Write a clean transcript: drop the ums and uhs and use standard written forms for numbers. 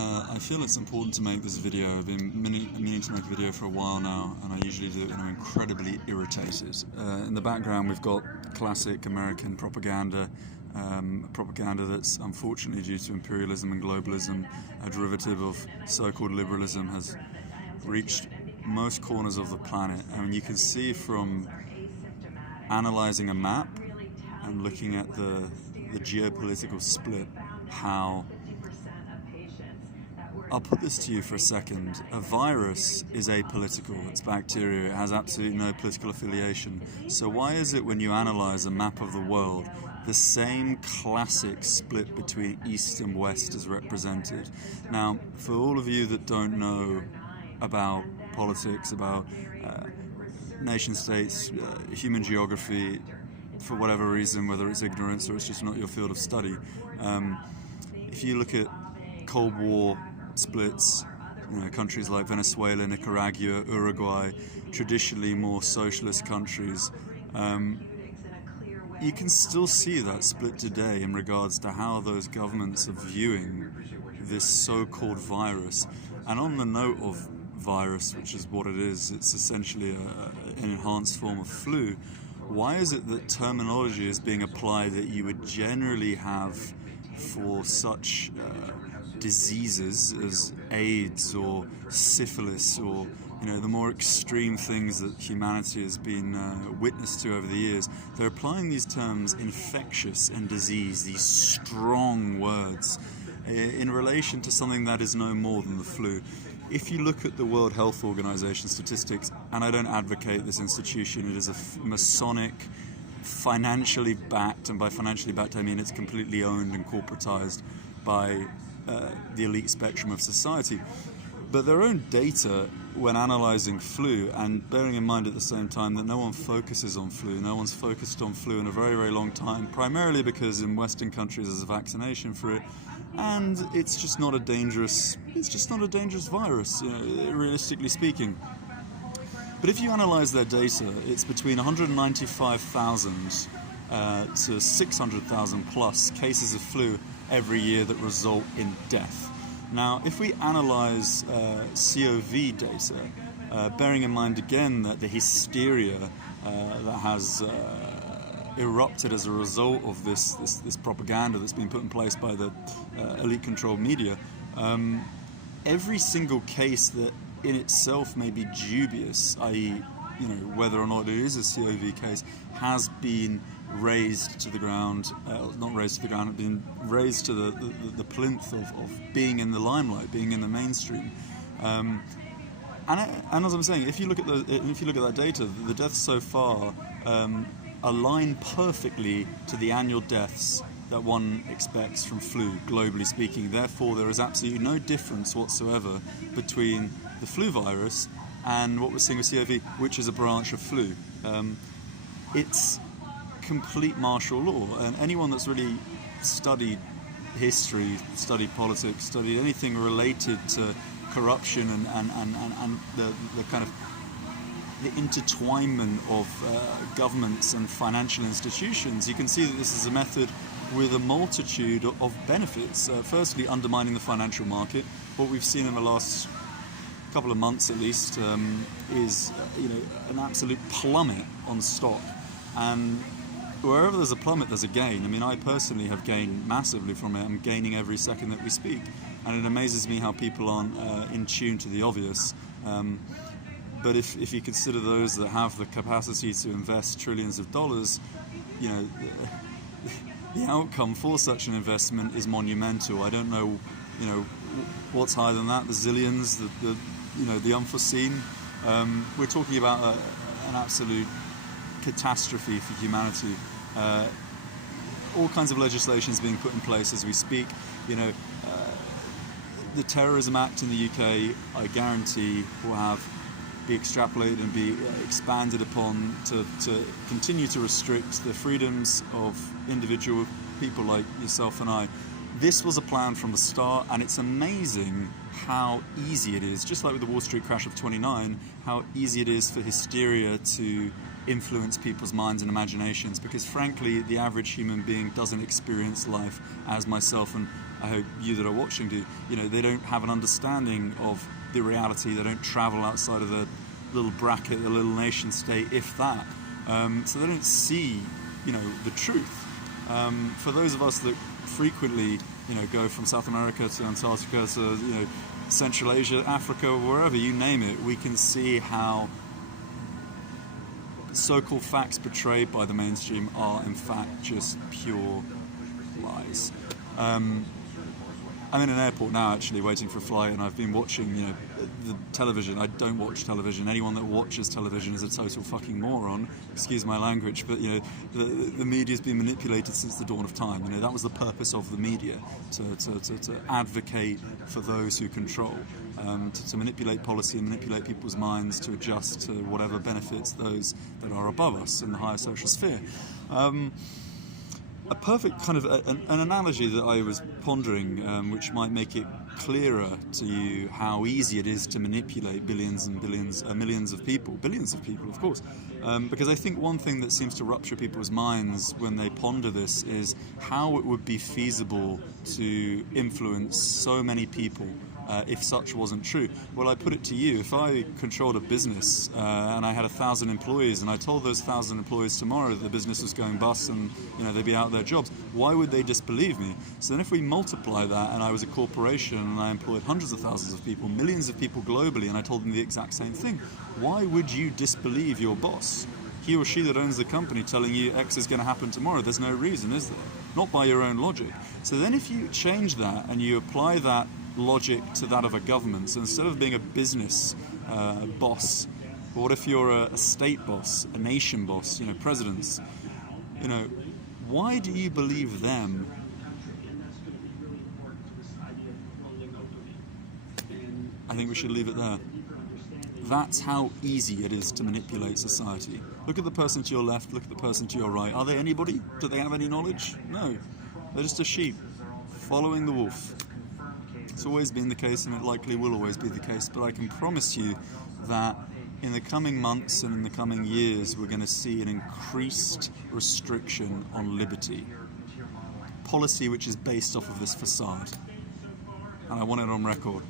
I feel it's important to make this video. I've been meaning to make a video for a while now, and I usually do it when I'm incredibly irritated. In the background we've got classic American propaganda, propaganda that's unfortunately, due to imperialism and globalism, a derivative of so-called liberalism, has reached most corners of the planet. And you can see from analysing a map and looking at the geopolitical split how... I'll put this to you for a second. A virus is apolitical, it's bacteria, it has absolutely no political affiliation. So why is it when you analyse a map of the world, the same classic split between East and West is represented? Now, for all of you that don't know about politics, about nation states, human geography, for whatever reason, whether it's ignorance or it's just not your field of study, if you look at Cold War splits, countries like Venezuela, Nicaragua, Uruguay, traditionally more socialist countries, you can still see that split today in regards to how those governments are viewing this so-called virus. And on the note of virus, which is what it is, it's essentially an enhanced form of flu. Why is it that terminology is being applied that you would generally have for such diseases as AIDS or syphilis, or the more extreme things that humanity has been witness to over the years? They're applying these terms infectious and disease, these strong words, in relation to something that is no more than the flu. If you look at the World Health Organization statistics, and I don't advocate this institution, it is a Masonic, financially backed, and by financially backed I mean it's completely owned and corporatized by the elite spectrum of society. But their own data when analysing flu, and bearing in mind at the same time that no one focuses on flu, no one's focused on flu in a very, very long time, primarily because in Western countries there's a vaccination for it, and it's just not a dangerous virus, realistically speaking. But if you analyse their data, it's between 195,000 to 600,000 plus cases of flu every year that result in death. Now, if we analyse COV data, bearing in mind again that the hysteria that has erupted as a result of this propaganda that's been put in place by the elite-controlled media, every single case that in itself may be dubious, i.e., whether or not it is a COV case, has been raised to the ground, not raised to the ground, been raised to the plinth of being in the limelight, being in the mainstream. And as I'm saying, if you look at that data, the deaths so far align perfectly to the annual deaths that one expects from flu, globally speaking. Therefore, there is absolutely no difference whatsoever between the flu virus and what we're seeing with COV, which is a branch of flu. It's complete martial law, and anyone that's really studied history, studied politics, studied anything related to corruption and the kind of the intertwinement of governments and financial institutions, you can see that this is a method with a multitude of benefits. Firstly, undermining the financial market. What we've seen in the last couple of months at least is an absolute plummet on stock, and wherever there's a plummet there's a gain. I mean, I personally have gained massively from it. I'm gaining every second that we speak, and it amazes me how people aren't in tune to the obvious. But if you consider those that have the capacity to invest trillions of dollars, the outcome for such an investment is monumental. I don't know, what's higher than that, the zillions, the unforeseen. We're talking about an absolute catastrophe for humanity. All kinds of legislation is being put in place as we speak. The Terrorism Act in the UK, I guarantee, will be extrapolated and be expanded upon to continue to restrict the freedoms of individual people like yourself and I. This was a plan from the start, and it's amazing how easy it is, just like with the Wall Street crash of '29, how easy it is for hysteria to influence people's minds and imaginations, because frankly the average human being doesn't experience life as myself and I hope you that are watching do. They don't have an understanding of the reality. They don't travel outside of the little bracket, the little nation state, if that. So they don't see, the truth. For those of us that frequently, go from South America to Antarctica to, Central Asia, Africa, wherever, you name it, we can see how so-called facts portrayed by the mainstream are in fact just pure lies. I'm in an airport now, actually, waiting for a flight, and I've been watching, the television. I don't watch television. Anyone that watches television is a total fucking moron. Excuse my language, but the media's been manipulated since the dawn of time. That was the purpose of the media, to advocate for those who control, to manipulate policy and manipulate people's minds to adjust to whatever benefits those that are above us in the higher social sphere. A perfect kind of an analogy that I was pondering, which might make it clearer to you how easy it is to manipulate millions of people, billions of people, of course. Because I think one thing that seems to rupture people's minds when they ponder this is how it would be feasible to influence so many people if such wasn't true. Well, I put it to you, if I controlled a business and I had 1,000 employees and I told those 1,000 employees tomorrow that the business was going bust and they'd be out of their jobs, why would they disbelieve me? So then if we multiply that and I was a corporation and I employed hundreds of thousands of people, millions of people globally, and I told them the exact same thing, why would you disbelieve your boss? He or she that owns the company telling you X is going to happen tomorrow. There's no reason, is there? Not by your own logic. So then if you change that and you apply that logic to that of a government, so instead of being a business boss, what if you're a state boss, a nation boss, presidents? Why do you believe them? I think we should leave it there. That's how easy it is to manipulate society. Look at the person to your left, look at the person to your right. Are they anybody? Do they have any knowledge? No. They're just a sheep, following the wolf. It's always been the case, and it likely will always be the case, but I can promise you that in the coming months and in the coming years, we're going to see an increased restriction on liberty. Policy which is based off of this facade. And I want it on record.